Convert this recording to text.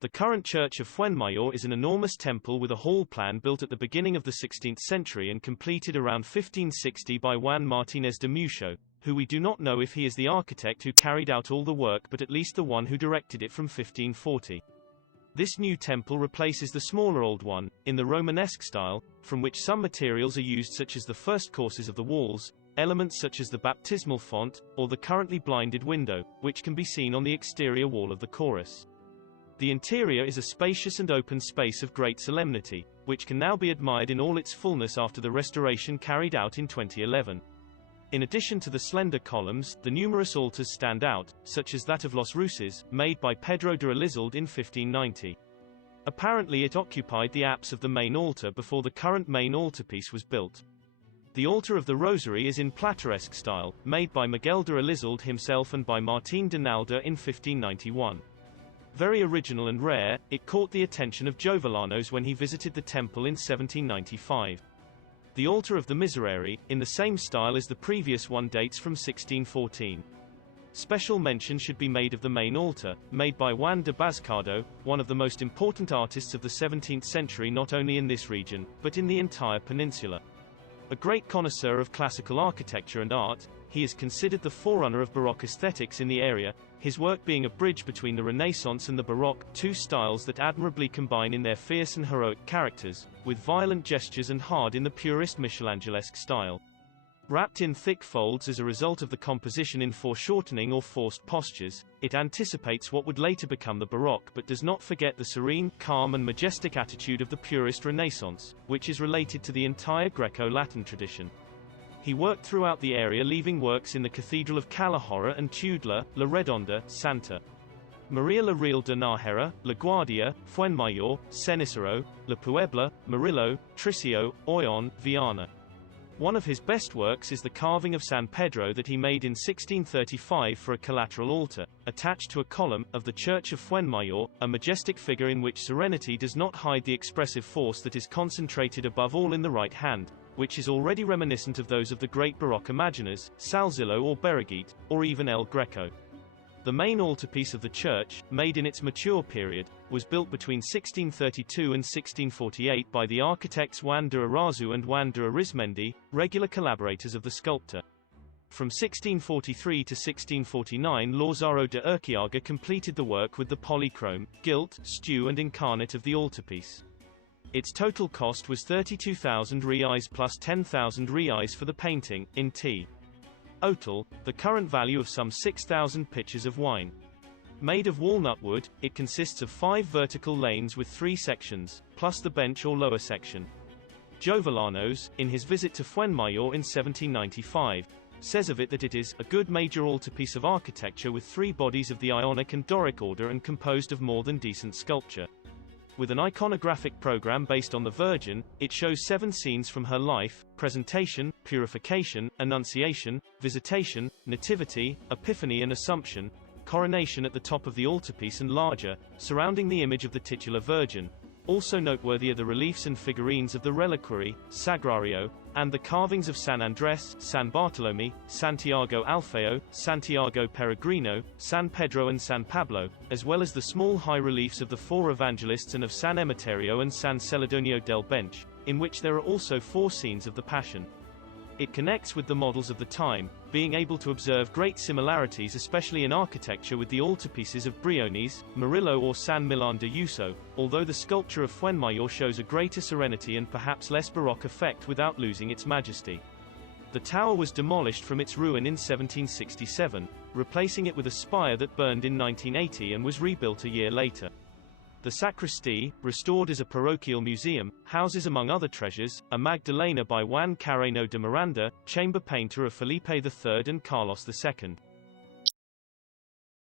The current church of Fuenmayor is an enormous temple with a hall plan built at the beginning of the 16th century and completed around 1560 by Juan Martínez de Mucho, who we do not know if he is the architect who carried out all the work but at least the one who directed it from 1540. This new temple replaces the smaller old one, in the Romanesque style, from which some materials are used such as the first courses of the walls, elements such as the baptismal font, or the currently blinded window, which can be seen on the exterior wall of the chorus. The interior is a spacious and open space of great solemnity, which can now be admired in all its fullness after the restoration carried out in 2011. In addition to the slender columns, the numerous altars stand out, such as that of Los Ruses, made by Pedro de Elizalde in 1590. Apparently it occupied the apse of the main altar before the current main altarpiece was built. The altar of the Rosary is in Plateresque style, made by Miguel de Elizalde himself and by Martín de Nalda in 1591. Very original and rare, it caught the attention of Jovellanos when he visited the temple in 1795. The altar of the Miserere, in the same style as the previous one, dates from 1614. Special mention should be made of the main altar, made by Juan de Bazcardo, one of the most important artists of the 17th century not only in this region, but in the entire peninsula. A great connoisseur of classical architecture and art, he is considered the forerunner of Baroque aesthetics in the area, his work being a bridge between the Renaissance and the Baroque, two styles that admirably combine in their fierce and heroic characters, with violent gestures and hard in the purist Michelangelesque style. Wrapped in thick folds as a result of the composition in foreshortening or forced postures, it anticipates what would later become the Baroque but does not forget the serene, calm and majestic attitude of the purist Renaissance, which is related to the entire Greco-Latin tradition. He worked throughout the area, leaving works in the Cathedral of Calahorra and Tudela, La Redonda, Santa Maria la Real de Nájera, La Guardia, Fuenmayor, Cenicero, La Puebla, Murillo, Tricio, Oyon, Viana. One of his best works is the carving of San Pedro that he made in 1635 for a collateral altar, attached to a column, of the church of Fuenmayor, a majestic figure in which serenity does not hide the expressive force that is concentrated above all in the right hand, which is already reminiscent of those of the great Baroque imaginers, Salzillo or Berruguete, or even El Greco. The main altarpiece of the church, made in its mature period, was built between 1632 and 1648 by the architects Juan de Arazu and Juan de Arizmendi, regular collaborators of the sculptor. From 1643 to 1649 Lázaro de Urquiaga completed the work with the polychrome, gilt, stew and incarnate of the altarpiece. Its total cost was 32,000 reais plus 10,000 reais for the painting, in T. Total, the current value of some 6,000 pitchers of wine. Made of walnut wood, it consists of 5 vertical lanes with 3 sections, plus the bench or lower section. Jovellanos, in his visit to Fuenmayor in 1795, says of it that it is a good major altarpiece of architecture with 3 bodies of the Ionic and Doric order and composed of more than decent sculpture. With an iconographic program based on the Virgin, it shows 7 scenes from her life: presentation, purification, annunciation, visitation, nativity, epiphany and assumption, coronation at the top of the altarpiece and larger, surrounding the image of the titular Virgin. Also noteworthy are the reliefs and figurines of the Reliquary, Sagrario, and the carvings of San Andres, San Bartolome, Santiago Alfeo, Santiago Peregrino, San Pedro and San Pablo, as well as the small high-reliefs of the 4 evangelists and of San Emeterio and San Celedonio del Bench, in which there are also 4 scenes of the Passion. It connects with the models of the time, being able to observe great similarities especially in architecture with the altarpieces of Briones, Murillo or San Millán de Uso, although the sculpture of Fuenmayor shows a greater serenity and perhaps less Baroque effect without losing its majesty. The tower was demolished from its ruin in 1767, replacing it with a spire that burned in 1980 and was rebuilt a year later. The sacristy, restored as a parochial museum, houses among other treasures, a Magdalena by Juan Carreño de Miranda, chamber painter of Felipe III and Carlos II.